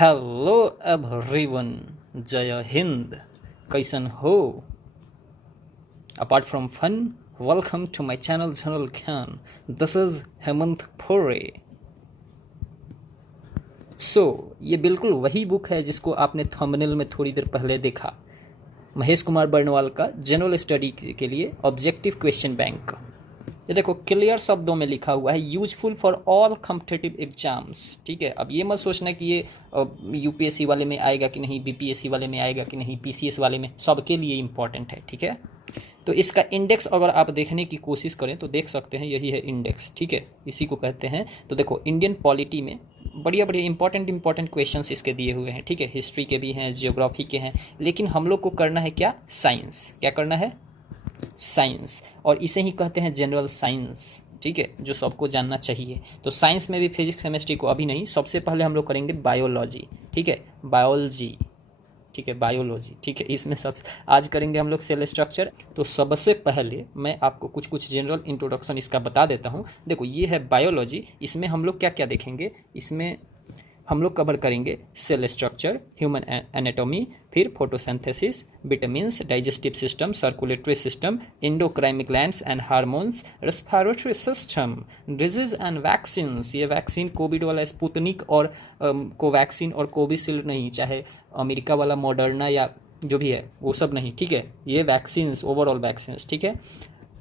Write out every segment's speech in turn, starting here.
Hello everyone, जय हिंद। कैसन हो? Apart from fun, welcome to my channel general ज्ञान। This is Hemant Fore. ये बिल्कुल वही बुक है जिसको आपने थंबनेल में थोड़ी देर पहले देखा, महेश कुमार बर्णवाल का जनरल स्टडी के लिए ऑब्जेक्टिव क्वेश्चन बैंक। ये देखो क्लियर शब्दों में लिखा हुआ है, useful for all competitive exams. ठीक है, अब ये मत सोचना कि ये यूपीएससी वाले में आएगा कि नहीं, बीपीएससी वाले में आएगा कि नहीं, पीसीएस वाले में, सबके लिए इंपॉर्टेंट है। ठीक है, तो इसका इंडेक्स अगर आप देखने की कोशिश करें तो देख सकते हैं, यही है इंडेक्स। ठीक है, इसी को कहते हैं। तो देखो इंडियन पॉलिटी में बढ़िया बढ़िया इंपॉर्टेंट क्वेश्चंस इसके दिए हुए हैं। ठीक है, हिस्ट्री के भी हैं, जियोग्राफी के हैं, लेकिन हम लोग को करना है क्या? साइंस। क्या करना है? साइंस। और इसे ही कहते हैं जनरल साइंस। ठीक है, जो सबको जानना चाहिए। तो साइंस में भी फिजिक्स केमिस्ट्री को अभी नहीं, सबसे पहले हम लोग करेंगे बायोलॉजी। ठीक है, बायोलॉजी। ठीक है, बायोलॉजी। ठीक है, इसमें सब आज करेंगे हम लोग सेल स्ट्रक्चर। तो सबसे पहले मैं आपको कुछ जनरल इंट्रोडक्शन इसका बता देता हूँ। देखो ये है बायोलॉजी, इसमें हम लोग क्या क्या देखेंगे? इसमें हम लोग कवर करेंगे सेल स्ट्रक्चर, ह्यूमन एनाटॉमी, फिर photosynthesis, vitamins, digestive system, circulatory system, endocrine glands and hormones, respiratory system, disease and vaccine. ये वैक्सीन कोविड वाला स्पुतनिक और कोवैक्सीन और कोविशील्ड नहीं, चाहे अमेरिका वाला मॉडर्ना या जो भी है वो सब नहीं। ठीक है, ये वैक्सीन, ओवरऑल वैक्सीन। ठीक है,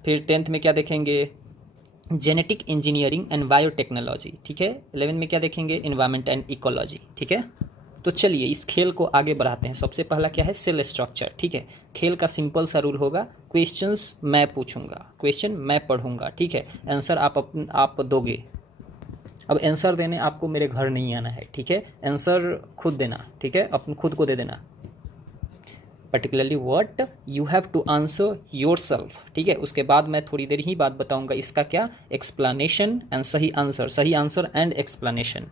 फिर 10th में क्या देखेंगे? Genetic engineering and biotechnology. ठीक है, 11 में क्या देखेंगे? Environment and ecology. ठीक है, तो चलिए इस खेल को आगे बढ़ाते हैं। सबसे पहला क्या है? Cell structure. ठीक है, खेल का सिंपल सा रूल होगा, क्वेश्चंस मैं पूछूंगा, क्वेश्चन मैं पढ़ूंगा। ठीक है, आंसर आप दोगे। अब आंसर देने आपको मेरे घर नहीं आना है। ठीक है, आंसर खुद देना। ठीक है, अपन खुद को दे देना। Particularly what you have to answer yourself. ठीक है, उसके बाद मैं थोड़ी देर ही बात बताऊंगा इसका क्या? एक्सप्लेनेशन एंड सही आंसर एंड एक्सप्लेनेशन।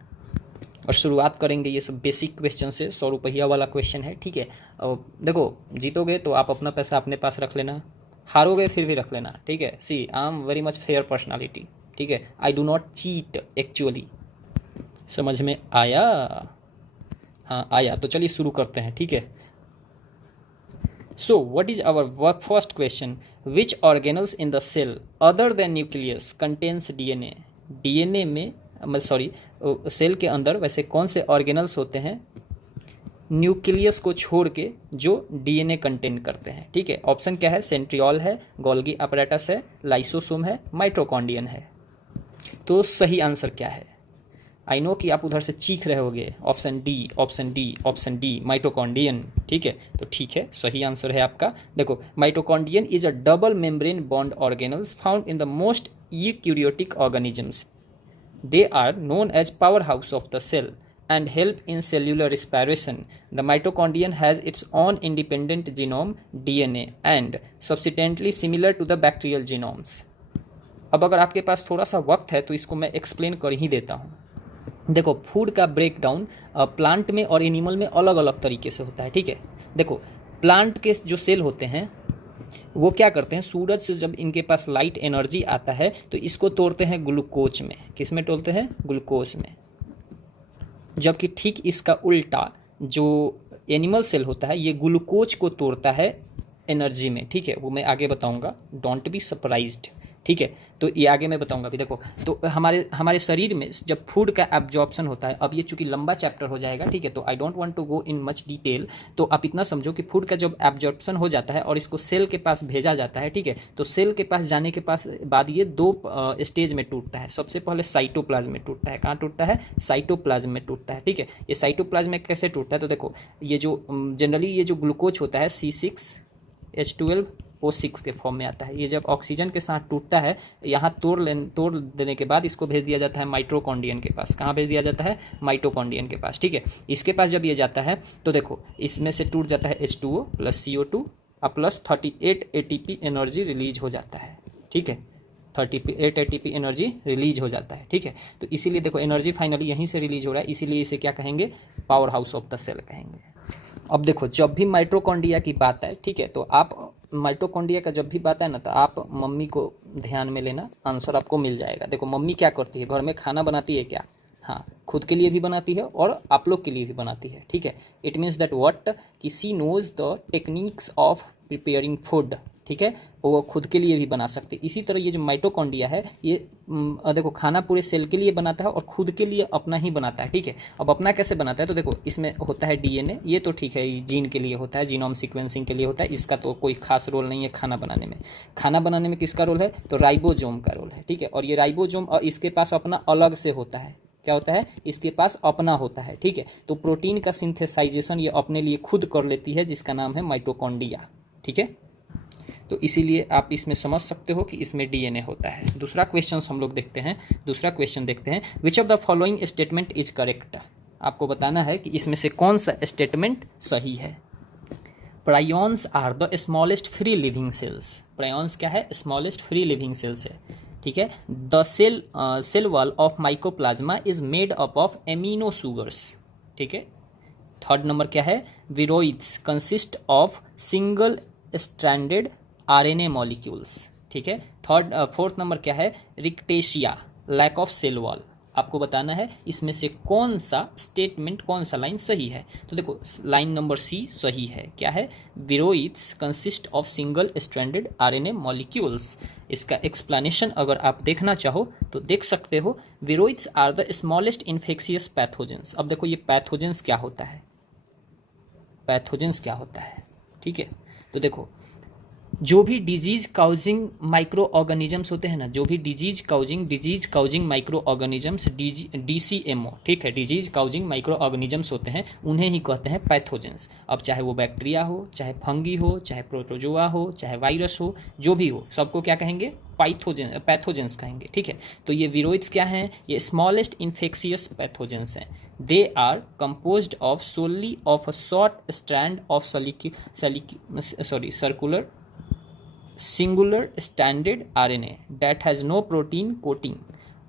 और शुरुआत करेंगे ये सब बेसिक क्वेश्चन से। 100 रुपया वाला क्वेश्चन है। ठीक है, और देखो जीतोगे तो आप अपना पैसा अपने पास रख लेना, हारोगे फिर भी रख लेना। ठीक है, she I am very much fair personality. ठीक है, I do not cheat actually. समझ में आया? हाँ आया, तो चलिए शुरू करते हैं। ठीक है, so what is our first question? Which organelles in the cell other than nucleus contains DNA? DNA में सॉरी सेल के अंदर वैसे कौन से ऑर्गेनल्स होते हैं न्यूक्लियस को छोड़ के जो डीएनए कंटेन करते हैं? ठीक है, ऑप्शन क्या है? सेंट्रियोल है, गोल्गी अपैरेटस है, लाइसोसोम है, माइटोकॉन्ड्रियन है। तो सही आंसर क्या है? आई नो कि आप उधर से चीख रहे होगे, option D, option D, option D, mitochondrion. ठीक है, तो ठीक है, सही आंसर है आपका। देखो mitochondrion is a double membrane bound organelles found in the most eukaryotic organisms. They are known as power house of the cell and help in cellular respiration. The mitochondrion has its own independent genome DNA and subsequently similar to the bacterial genomes. अब अगर आपके पास थोड़ा सा वक्त है तो इसको मैं एक्सप्लेन कर ही देता हूँ। देखो फूड का ब्रेकडाउन प्लांट में और एनिमल में अलग अलग तरीके से होता है। ठीक है, देखो प्लांट के जो सेल होते हैं वो क्या करते हैं? सूरज से जब इनके पास लाइट एनर्जी आता है तो इसको तोड़ते हैं ग्लूकोज में। किस में तोड़ते हैं? ग्लूकोज में। जबकि ठीक इसका उल्टा जो एनिमल सेल होता है ये ग्लूकोज को तोड़ता है एनर्जी में। ठीक है, वो मैं आगे बताऊंगा, डोंट बी सरप्राइज्ड। ठीक है, तो ये आगे मैं बताऊंगा अभी। देखो तो हमारे शरीर में जब फूड का एब्जॉर्प्शन होता है, अब ये चूंकि लंबा चैप्टर हो जाएगा, ठीक है, तो I don't want to go in much detail. तो आप इतना समझो कि फूड का जब एब्जॉर्प्शन हो जाता है और इसको सेल के पास भेजा जाता है, ठीक है, तो सेल के पास जाने के बाद ये दो स्टेज में टूटता है। सबसे पहले साइटोप्लाज्म में टूटता है। कहाँ टूटता है? साइटोप्लाज्म में टूटता है। ठीक है, ये साइटोप्लाज्म में कैसे टूटता है? तो देखो ये जो जनरली ये जो ग्लूकोज होता है C6H12O6 के फॉर्म में आता है। ये जब ऑक्सीजन के साथ टूटता है, यहाँ तोड़ देने के बाद इसको भेज दिया जाता है माइटोकॉन्ड्रियन के पास। कहाँ भेज दिया जाता है? माइटोकॉन्ड्रियन के पास। ठीक है, इसके पास जब ये जाता है तो देखो इसमें से टूट जाता है H2O प्लस CO2 और प्लस 38 ATP एनर्जी रिलीज हो जाता है। ठीक है, 38 ATP एनर्जी रिलीज हो जाता है। ठीक है, तो इसीलिए देखो एनर्जी फाइनली यहीं से रिलीज हो रहा है, इसीलिए इसे क्या कहेंगे? Power house of the cell कहेंगे। अब देखो जब भी माइटोकॉन्ड्रिया की बात है, ठीक है, तो आप माइटोकॉन्ड्रिया का जब भी बात है ना, तो आप मम्मी को ध्यान में लेना, आंसर आपको मिल जाएगा। देखो मम्मी क्या करती है? घर में खाना बनाती है क्या? हाँ, खुद के लिए भी बनाती है और आप लोग के लिए भी बनाती है, ठीक है। इट मीन्स दैट व्हाट कि she knows the techniques of preparing food, ठीक है, वो खुद के लिए भी बना सकते। इसी तरह ये जो माइटोकॉन्ड्रिया है ये देखो खाना पूरे सेल के लिए बनाता है और खुद के लिए अपना ही बनाता है, ठीक है। अब अपना कैसे बनाता है, तो देखो इसमें होता है डीएनए, ये तो ठीक है जीन के लिए होता है, जीनोम सीक्वेंसिंग के लिए होता है, इसका तो कोई खास रोल नहीं है खाना बनाने में। खाना बनाने में किसका रोल है, तो राइबोसोम का रोल है, ठीक है। और ये राइबोसोम इसके पास अपना अलग से होता है, क्या होता है, इसके पास अपना होता है, ठीक है। तो प्रोटीन का सिंथेसाइजेशन ये अपने लिए खुद कर लेती है, जिसका नाम है माइटोकॉन्ड्रिया, ठीक है। तो इसीलिए आप इसमें समझ सकते हो कि इसमें डीएनए होता है। दूसरा क्वेश्चन हम लोग देखते हैं, दूसरा क्वेश्चन देखते हैं, which of the following statement is correct. आपको बताना है कि इसमें से कौन सा स्टेटमेंट सही है। Prions are the smallest free living cells. Prions क्या है, स्मॉलेस्ट फ्री लिविंग सेल्स है, ठीक है। The cell wall of mycoplasma is made up of amino sugars, ठीक है। थर्ड नंबर क्या है, viroids consist of single stranded RNA molecules, ठीक है। फोर्थ नंबर क्या है, rickettsia, lack of cell wall. आपको बताना है इसमें से कौन सा स्टेटमेंट, कौन सा लाइन सही है। तो देखो लाइन नंबर सी सही है, क्या है, viroids consist of single stranded RNA molecules. इसका एक्सप्लेनेशन अगर आप देखना चाहो तो देख सकते हो, viroids are the smallest infectious pathogens. अब देखो ये पैथोजेंस क्या होता है, पैथोजेंस क्या होता है, ठीक है। तो देखो जो भी डिजीज काउजिंग माइक्रो ऑर्गेनिजम्स होते हैं ना, जो भी disease causing micro organisms, DCMO, ठीक है, डिजीज काउजिंग माइक्रो ऑर्गेनिजम्स होते हैं, उन्हें ही कहते हैं पैथोजेंस। अब चाहे वो बैक्टीरिया हो, चाहे फंगी हो, चाहे प्रोटोजोआ हो, चाहे वायरस हो, जो भी हो, सबको क्या कहेंगे, पैथोजेंस कहेंगे, ठीक है। तो ये विरोइड्स क्या हैं, ये स्मॉलेस्ट इन्फेक्शियस पैथोजेंस हैं। They are composed of solely of a short strand of circular singular stranded RNA that has no protein coating.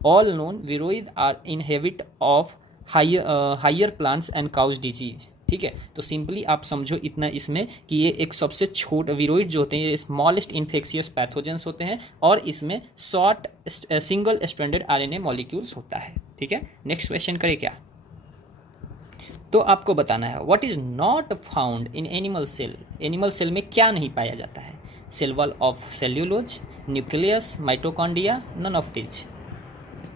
All known viroid are inhabit of higher plants and cows disease, ठीक है। तो simply आप समझो इतना इसमें कि ये एक सबसे छोटे विरोइड जो होते हैं ये स्मॉलेस्ट इन्फेक्शियस पैथोजेंस होते हैं और इसमें short single stranded RNA molecules होता है, ठीक है। नेक्स्ट क्वेश्चन करें क्या, तो आपको बताना है what is not found in animal cell. Animal cell में क्या नहीं पाया जाता है, cell wall of cellulose, nucleus, mitochondria, none of this.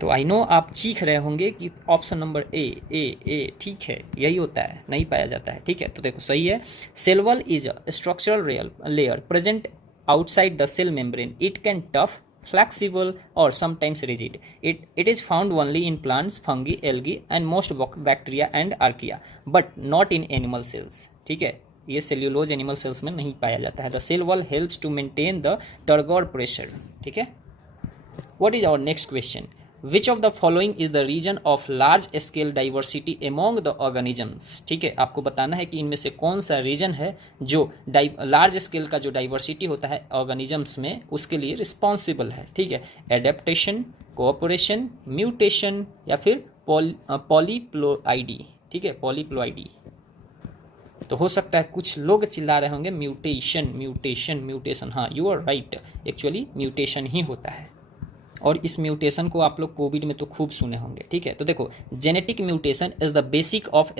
तो आई नो आप चीख रहे होंगे कि ऑप्शन नंबर ए ठीक है, यही होता है, नहीं पाया जाता है, ठीक है। तो देखो सही है, cell wall is a structural layer present outside the cell membrane, it can tough, flexible or sometimes rigid. It is found only in plants, fungi, algae and most bacteria and archaea, but not in animal cells, ठीक है। ये cellulose animal cells में नहीं पाया जाता है। The cell wall helps to maintain the turgor pressure, ठीक है। What is our next question, which of the following is the reason of large scale diversity among the organisms, ठीक है। आपको बताना है कि इनमें से कौन सा रीजन है जो लार्ज स्केल का जो डाइवर्सिटी होता है ऑर्गेनिजम्स में उसके लिए रिस्पॉन्सिबल है, ठीक है। एडेप्टेशन, कोऑपरेशन, म्यूटेशन या फिर पॉलीप्लोइडी, ठीक है, पॉलीप्लोइडी। तो हो सकता है कुछ लोग चिल्ला रहे होंगे म्यूटेशन, हाँ you are right, actually mutation ही होता है और इस म्यूटेशन को आप लोग कोविड में तो खूब सुने होंगे, ठीक है। तो देखो genetic mutation is the basic of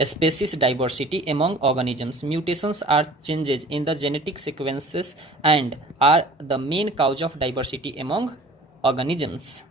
species diversity among organisms. Mutations are changes in the genetic sequences and are the main cause of diversity among organisms.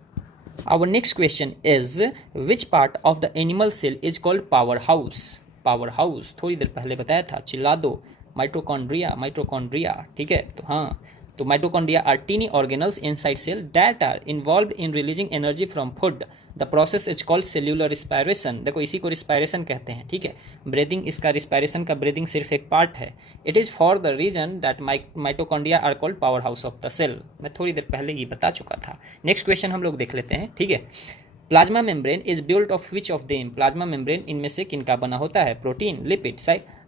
Our next question is which part of the animal cell is called powerhouse? Powerhouse थोड़ी देर पहले बताया था, चिल्ला दो, mitochondria, ठीक है। तो हाँ, तो mitochondria are tiny organelles inside cell that are involved in releasing energy from food. The process is called cellular respiration. देखो इसी को रिस्पायरेशन कहते हैं, ठीक है। ब्रीदिंग, इसका रिस्पायरेशन का ब्रीदिंग सिर्फ एक पार्ट है। It is for the reason that mitochondria are called power house of the cell. मैं थोड़ी देर पहले ये बता चुका था। नेक्स्ट क्वेश्चन हम लोग देख लेते हैं, ठीक है। Plasma membrane is built of which of them. Plasma membrane इनमें से किनका बना होता है, protein, lipid,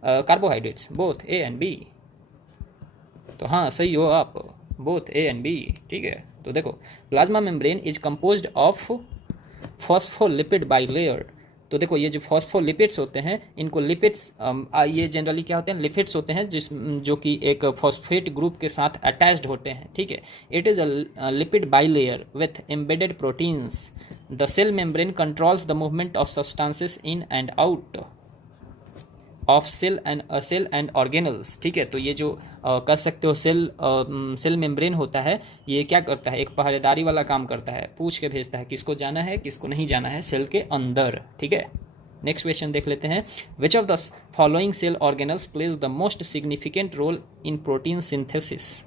carbohydrates, both A and B. तो हाँ सही हो आप, बोथ ए एंड बी, ठीक है। तो देखो plasma membrane is composed of phospholipid bilayer तो देखो ये जो फॉस्फोलिपिड्स होते हैं इनको लिपिड्स, ये जनरली क्या होते हैं, लिपिड्स होते हैं जो कि एक फॉस्फेट ग्रुप के साथ अटैच्ड होते हैं, ठीक है। It is a lipid bilayer with embedded proteins. The cell membrane controls the movement of substances in and out of cell and organelles, ठीक है। तो ये जो कर सकते हो सेल मेम्ब्रेन होता है, ये क्या करता है, एक पहरेदारी वाला काम करता है, पूछ के भेजता है किसको जाना है किसको नहीं जाना है सेल के अंदर, ठीक है। नेक्स्ट क्वेश्चन देख लेते हैं। Which of the following cell organelles plays the most significant role in protein synthesis.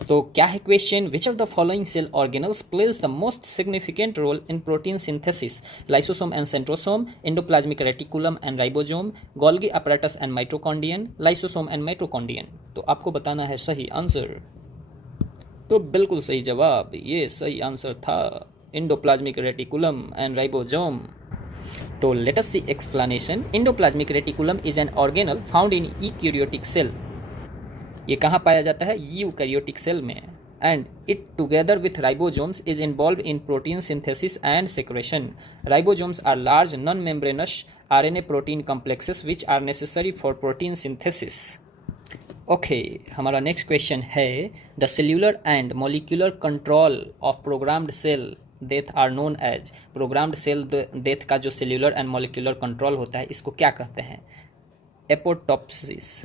तो क्या है question, which of the following cell organelles plays the most significant role in protein synthesis. Lysosome and centrosome, endoplasmic reticulum and ribosome, Golgi apparatus and mitochondrion, lysosome and mitochondrion. तो आपको बताना है सही answer. तो बिल्कुल सही जवाब, ये सही आंसर था, एंडोप्लाज्मिक रेटिकुलम एंड राइबोसोम। तो let us see explanation. Endoplasmic reticulum is an organelle found in eukaryotic cell. ये कहाँ पाया जाता है, यूकैरियोटिक सेल में। And it together with ribosomes is involve in protein synthesis and secretion. Ribosomes are large non membranous RNA protein complexes which are necessary for protein synthesis. Okay, हमारा next question है, the cellular and molecular control of programmed cell death are known as. Programmed cell death का जो cellular and molecular control होता है इसको क्या कहते हैं, एपोटोप्सिस,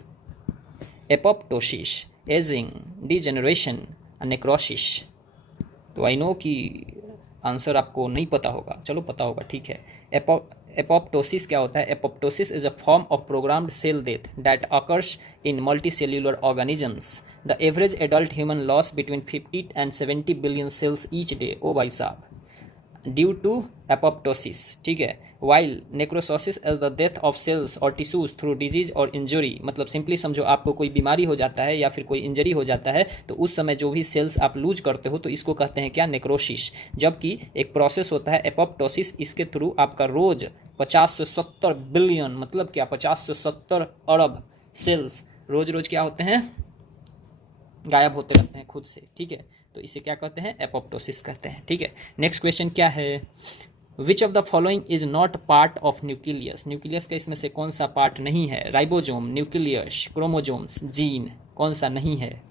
एपोप्टोसिस, एजिंग, डिजेनरेशन, नेक्रोसिस। तो आई नो कि आंसर आपको नहीं पता होगा, चलो पता होगा, ठीक है। एपोप्टोसिस क्या होता है, apoptosis is a form of programmed cell death that occurs in multicellular organisms. The average adult human loss between 50 and 70 billion cells each day, ओ भाई साहब, ड्यू टू एपोप्टोसिस, ठीक है। While necrosis is the death of cells और tissues through disease और injury. मतलब simply समझो, आपको कोई बीमारी हो जाता है या फिर कोई इंजरी हो जाता है तो उस समय जो भी सेल्स आप लूज करते हो तो इसको कहते हैं क्या, नेक्रोसिस। जबकि एक प्रोसेस होता है एपोप्टोसिस, इसके थ्रू आपका रोज 50 से 70 बिलियन, मतलब क्या 50 से 70 अरब सेल्स रोज रोज क्या होते हैं, गायब होते रहते हैं खुद से, ठीक है। तो इसे क्या कहते हैं, एपोप्टोसिस कहते हैं, ठीक है। नेक्स्ट क्वेश्चन क्या है, which of the following is not part of nucleus. Nucleus का इसमें से कौन सा पार्ट नहीं है, राइबोसोम, न्यूक्लियस, क्रोमोसोम्स, जीन, कौन सा नहीं है,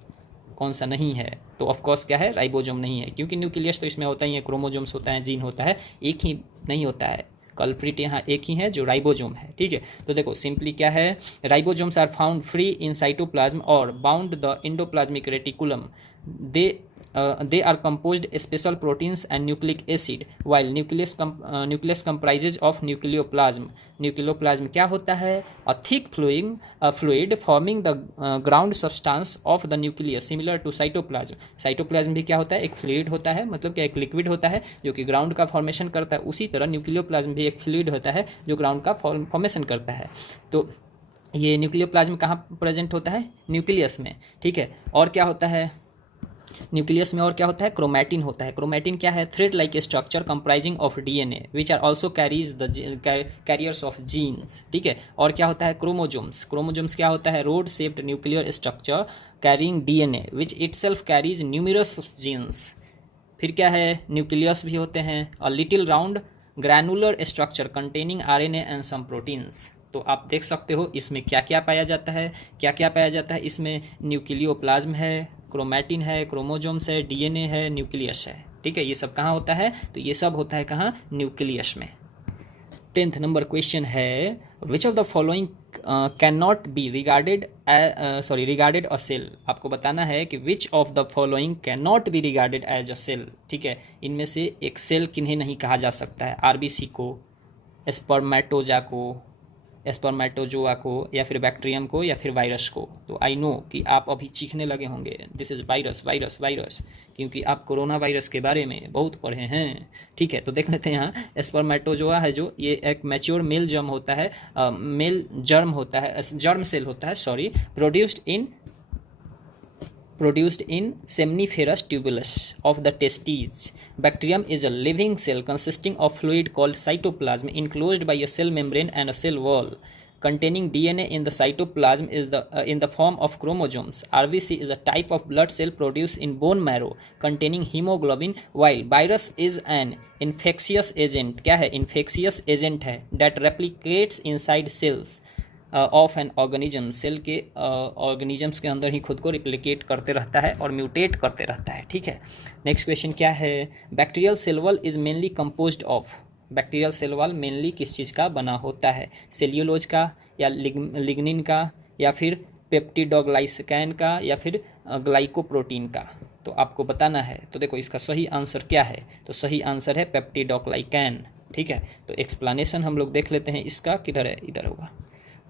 कौन सा नहीं है। तो ऑफकोर्स क्या है, राइबोसोम नहीं है, क्योंकि न्यूक्लियस तो इसमें होता ही है, क्रोमोसोम्स होता है, जीन होता है, एक ही नहीं होता है, कल्प्रिट यहाँ एक ही है जो राइबोसोम है, ठीक है। तो देखो सिंपली क्या है, ribosomes are found free in cytoplasm और bound the endoplasmic reticulum. They are composed special proteins and nucleic acid, while nucleus comprises of nucleoplasm. Nucleoplasm क्या होता है, a thick fluid forming the ground substance of the nucleus similar to cytoplasm. Cytoplasm भी क्या होता है, एक fluid होता है, मतलब क्या एक लिक्विड होता है जो कि ग्राउंड का फॉर्मेशन करता है। उसी तरह न्यूक्लियोप्लाज्म भी एक फ्लूइड होता है जो ग्राउंड का फॉर्मेशन करता है। तो ये न्यूक्लियोप्लाज्म कहाँ प्रेजेंट होता है, न्यूक्लियस में, ठीक है। और क्या होता है न्यूक्लियस में, और क्या होता है, क्रोमैटिन होता है। क्रोमैटिन क्या है, thread like structure comprising of DNA which are also carries the carriers of genes, ठीक है। और क्या होता है, क्रोमोसोम्स। क्रोमोसोम्स क्या होता है, rod shaped nuclear structure carrying DNA which itself carries numerous genes. फिर क्या है, न्यूक्लियस भी होते हैं, a little round granular structure containing RNA and some proteins. तो आप देख सकते हो इसमें क्या क्या पाया जाता है, क्या क्या पाया जाता है इसमें, न्यूक्लियोप्लाज्म है, क्रोमैटिन है, क्रोमोसोम्स है, डीएनए है, न्यूक्लियस है, ठीक है। ये सब कहाँ होता है, तो ये सब होता है कहाँ, न्यूक्लियस में। 10th नंबर क्वेश्चन है, which of the following can not be regarded a cell. आपको बताना है कि which of the following can not be regarded as a cell, ठीक है। इनमें से एक सेल किन्हें नहीं कहा जा सकता है, आरबीसी को, स्पर्मेटोजोआ को, या फिर बैक्टीरियम को, या फिर वायरस को। तो आई नो कि आप अभी चीखने लगे होंगे, this is virus virus virus, क्योंकि आप कोरोना वायरस के बारे में बहुत पढ़े हैं, ठीक है। तो देख लेते हैं यहाँ, स्पर्मेटोजोआ है जो, ये एक मैच्योर मेल जर्म होता है, जर्म सेल होता है, sorry, produced in seminiferous tubulus of the testes. Bacterium is a living cell consisting of fluid called cytoplasm enclosed by a cell membrane and a cell wall. containing DNA in the cytoplasm is in the form of chromosomes. RBC is a type of blood cell produced in bone marrow containing hemoglobin, while virus is an infectious agent. क्या है? infectious agent है that replicates inside cells of an organism. Cell के organisms के अंदर ही खुद को replicate करते रहता है और म्यूटेट करते रहता है. ठीक है. नेक्स्ट क्वेश्चन क्या है? Bacterial cell wall is mainly composed of. Bacterial cell wall mainly किस चीज़ का बना होता है? सेल्यूलोज का, या लिग्निन का, या फिर पेप्टिडोग्लाइकैन का, या फिर ग्लाइकोप्रोटीन का? तो आपको बताना है. तो देखो इसका सही आंसर क्या है? तो सही आंसर है पेप्टिडोग्लाइकैन. ठीक है. तो एक्सप्लेनेशन हम लोग देख लेते हैं इसका. किधर है? इधर होगा.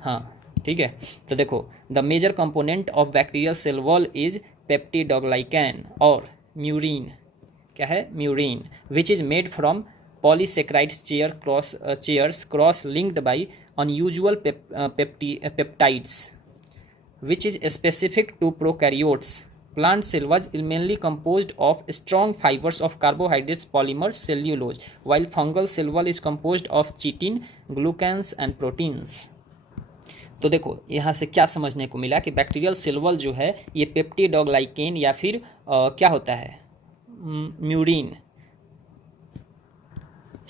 हाँ, ठीक है. तो देखो, the major component of bacterial cell wall is peptidoglycan और म्यूरिन. क्या है? Murein, which is made from polysaccharides chains cross linked by unusual peptides which is specific to prokaryotes. Plant cell wall is mainly composed of strong fibers of carbohydrates polymer cellulose, while fungal cell wall is composed of chitin, glucans and proteins. तो देखो यहाँ से क्या समझने को मिला कि bacterial cell wall जो है ये पेप्टिडोग्लाइकेन या फिर क्या होता है? म्यूरिन,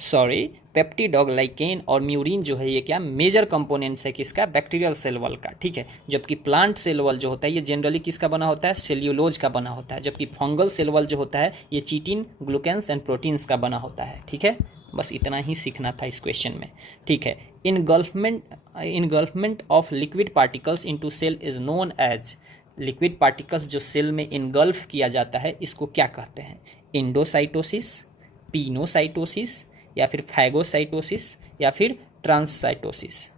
सॉरी, पेप्टिडोग्लाइकेन और म्यूरिन जो है ये क्या मेजर कंपोनेंट्स है किसका? बैक्टीरियल सेल वॉल का. ठीक है. जबकि प्लांट सेल वॉल जो होता है ये जनरली किसका बना होता है? सेल्यूलोज का बना होता है. जबकि फंगल सेल वॉल जो होता है ये चिटिन, ग्लूकेंस एंड प्रोटीन्स का बना होता है. ठीक है. बस इतना ही सीखना था इस क्वेश्चन में. ठीक है. Engulfment of liquid particles into cell is known as. Liquid particles जो सेल में इनगल्फ किया जाता है इसको क्या कहते हैं? इंडोसाइटोसिस, पिनोसाइटोसिस, या फिर फैगोसाइटोसिस, या फिर ट्रांससाइटोसिस?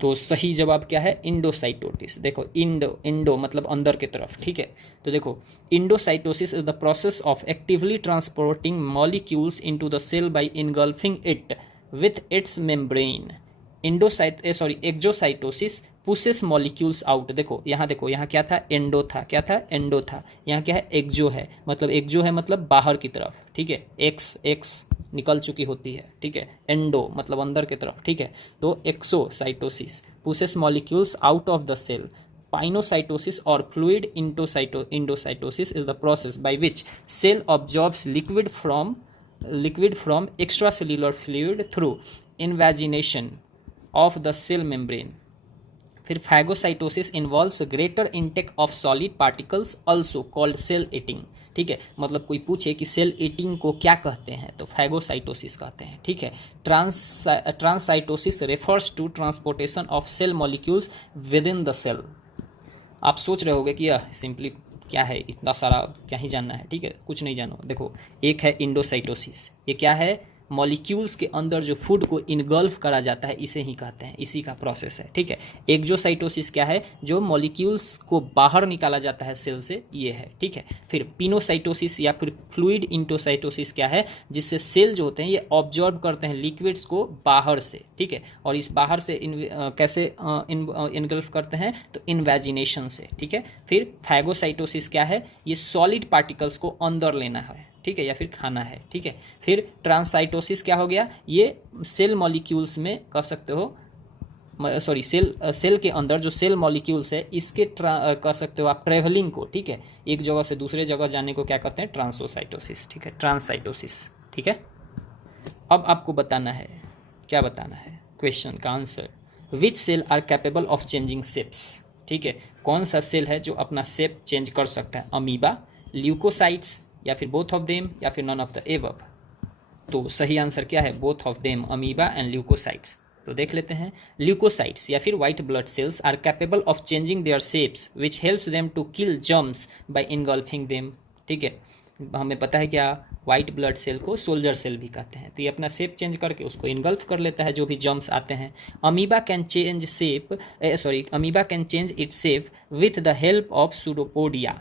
तो सही जवाब क्या है? इंडोसाइटोसिस. देखो इंडो मतलब अंदर की तरफ. ठीक है. तो देखो endocytosis is the process of actively transporting molecules into the cell by engulfing it with its membrane. Exocytosis pushes molecules out. देखो यहाँ क्या था? एंडो था. क्या था? एंडो था. यहाँ क्या है? एक्जो है. एक्जो है मतलब बाहर की तरफ. ठीक है. एक्स निकल चुकी होती है. ठीक है. एंडो मतलब अंदर की तरफ. ठीक है. तो exocytosis pushes molecules out of the cell. Pinocytosis और fluid endocytosis is the process by which cell absorbs liquid from extracellular fluid through invagination of the cell membrane. फिर phagocytosis involves greater intake of solid particles also called cell eating. ठीक है. मतलब कोई पूछे कि cell eating को क्या कहते हैं तो फैगोसाइटोसिस कहते हैं. ठीक है. Transcytosis refers to transportation of cell molecules within the cell. आप सोच रहे होगे कि यह सिंपली क्या है, इतना सारा क्या ही जानना है. ठीक है. कुछ नहीं जानो. देखो एक है इंडोसाइटोसिस. ये क्या है? मॉलिक्यूल्स के अंदर जो फूड को इनगल्फ करा जाता है इसे ही कहते हैं. इसी का प्रोसेस है. ठीक है. एक्जोसाइटोसिस क्या है? जो मॉलिक्यूल्स को बाहर निकाला जाता है सेल से, ये है. ठीक है. फिर पिनोसाइटोसिस या फिर फ्लूइड इंडोसाइटोसिस क्या है? जिससे सेल जो होते हैं ये ऑब्जॉर्ब करते हैं लिक्विड्स को बाहर से. ठीक है. और इस बाहर से कैसे इनगल्फ करते हैं? तो इनवेजिनेशन से. ठीक है. फिर फैगोसाइटोसिस क्या है? ये सॉलिड पार्टिकल्स को अंदर लेना है. ठीक है. या फिर खाना है. ठीक है. फिर ट्रांससाइटोसिस क्या हो गया? ये सेल मॉलिक्यूल्स में कह सकते हो, सॉरी सेल के अंदर जो सेल मॉलिक्यूल्स है इसके कह सकते हो आप ट्रेवलिंग को. ठीक है. एक जगह से दूसरे जगह जाने को क्या कहते हैं? ट्रांसोसाइटोसिस. ठीक है. ट्रांससाइटोसिस. ठीक है. अब आपको बताना है, क्या बताना है? क्वेश्चन का answer. Which cell are capable of changing shapes. ठीक है. कौन सा सेल है जो अपना शेप चेंज कर सकता है? अमीबा, ल्यूकोसाइट्स, या फिर बोथ ऑफ देम, या फिर नॉन ऑफ द एबव? तो सही आंसर क्या है? Both of them, amoeba and leukocytes. तो देख लेते हैं. ल्यूकोसाइट्स या फिर white blood cells are capable of changing their shapes which helps them to kill germs by engulfing them. ठीक है. हमें पता है क्या? व्हाइट ब्लड सेल को सोल्जर सेल भी कहते हैं. तो ये अपना शेप चेंज करके उसको इनगल्फ कर लेता है जो भी जर्म्स आते हैं. Amoeba can change its shape with the help of pseudopodia.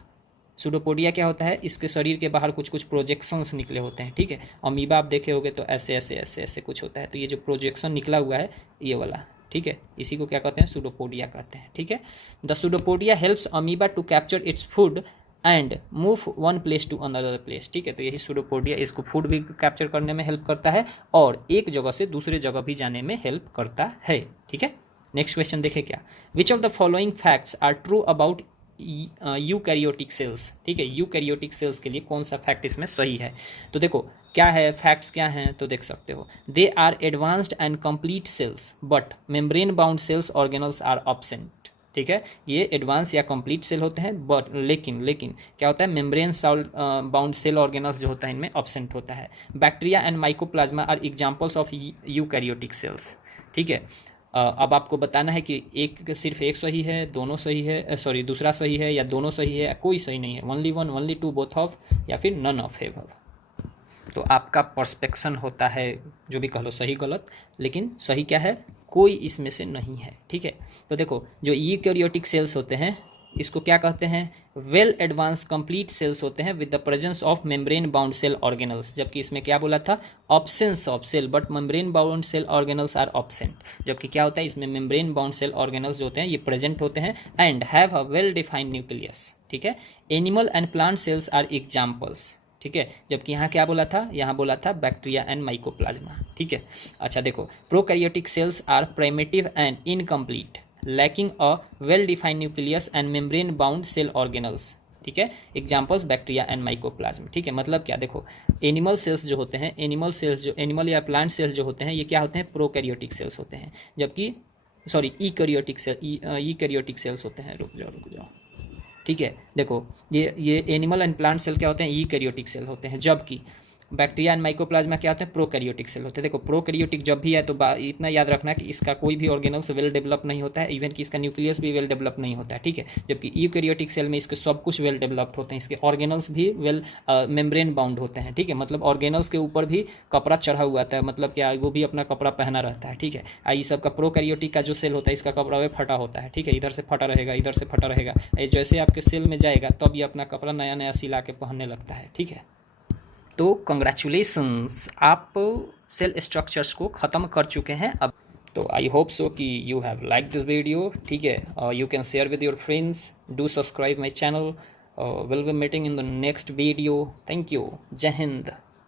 Pseudopodia क्या होता है? इसके शरीर के बाहर कुछ प्रोजेक्शंस निकले होते हैं. ठीक है. अमीबा आप देखे होगे तो ऐसे ऐसे ऐसे ऐसे कुछ होता है. तो ये जो प्रोजेक्शन निकला हुआ है ये वाला. ठीक है. इसी को क्या कहते हैं? सूडोपोडिया कहते हैं. ठीक है. The pseudopodia helps amoeba to capture its food and move one place to another place, ठीक है। तो यही सूडोपोडिया इसको फूड भी कैप्चर करने में हेल्प करता है और एक जगह से दूसरे जगह भी जाने में हेल्प करता है, ठीक है। नेक्स्ट क्वेश्चन देखें क्या, which of the following facts are true about eukaryotic cells, ठीक है। यूकैरियोटिक सेल्स के लिए कौन सा फैक्ट इसमें सही है, तो देखो क्या है, फैक्ट्स क्या हैं, तो देख सकते हो, they are advanced and complete cells but membrane bound cells organelles are absent, ठीक है। ये एडवांस या कंप्लीट सेल होते हैं बट लेकिन क्या होता है, मेम्ब्रेन बाउंड सेल ऑर्गेनल्स जो होता है इनमें ऑब्सेंट होता है। Bacteria and mycoplasma are examples of eukaryotic cells, ठीक है। अब आपको बताना है कि सिर्फ एक सही है, दोनों सही है, सॉरी दूसरा सही है, या दोनों सही है, कोई सही नहीं है, only one, only two, both of, या फिर नन ऑफ एबव। तो आपका पर्सपेक्शन होता है, जो भी कह लो सही गलत, लेकिन सही क्या है, कोई इसमें से नहीं है, ठीक है। तो देखो जो यूकैरियोटिक सेल्स होते हैं इसको क्या कहते हैं, वेल एडवांस कंप्लीट सेल्स होते हैं with the presence of membrane bound cell organelles, जबकि इसमें क्या बोला था, absence of cell but membrane bound cell organelles are absent, जबकि क्या होता है इसमें मेम्ब्रेन बाउंड सेल ऑर्गेनल्स जो होते हैं ये प्रेजेंट होते हैं and have a well defined nucleus, ठीक है। Animal and plant cells are examples, ठीक है, जबकि यहाँ क्या बोला था, यहाँ बोला था बैक्टीरिया एंड माइकोप्लाज्मा, ठीक है। अच्छा देखो, prokaryotic cells are primitive and incomplete lacking a well defined nucleus and membrane bound cell organelles, ठीक है। एग्जाम्पल्स बैक्टीरिया एंड माइकोप्लाज्मा, ठीक है। मतलब क्या, देखो एनिमल सेल्स जो होते हैं, एनिमल या प्लांट सेल्स जो होते हैं ये क्या होते हैं, प्रोकैरियोटिक सेल्स होते हैं, जबकि सॉरी ईकैरियोटिक सेल्स होते हैं, रुक जाओ, ठीक है। देखो ये एनिमल एंड प्लांट सेल क्या होते हैं, यूकैरियोटिक सेल होते हैं, जबकि बैक्टीरिया एंड माइकोप्लाज्मा क्या होते हैं, प्रोकैरियोटिक सेल होते हैं। देखो प्रोकैरियोटिक जब भी है तो इतना याद रखना कि इसका कोई भी ऑर्गेनल्स वेल डेवलप नहीं होता है, इवन कि इसका न्यूक्लियस भी वेल डेवलप नहीं होता है, ठीक है। जबकि यूकैरियोटिक सेल में इसके सब कुछ वेल डेवलप्ड होते हैं, इसके ऑर्गेनल्स भी वेल मेम्ब्रेन बाउंड होते हैं, ठीक है। मतलब ऑर्गेनल्स के ऊपर भी कपड़ा चढ़ा हुआ था, मतलब क्या वो भी अपना कपड़ा पहना रहता है, ठीक है। ये सब का प्रोकैरियोटिक का जो सेल होता है इसका कपड़ा वे फटा होता है, ठीक है, इधर से फटा रहेगा, इधर से फटा रहेगा, जैसे आपके सेल में जाएगा तब ये अपना कपड़ा नया नया सिला के पहनने लगता है, ठीक है। तो कंग्रेचुलेशंस, आप सेल स्ट्रक्चर्स को ख़त्म कर चुके हैं अब। तो आई होप सो कि you have like this video, ठीक है। You can share with your friends, do subscribe my channel, will be meeting in the next video. Thank you, जय हिंद।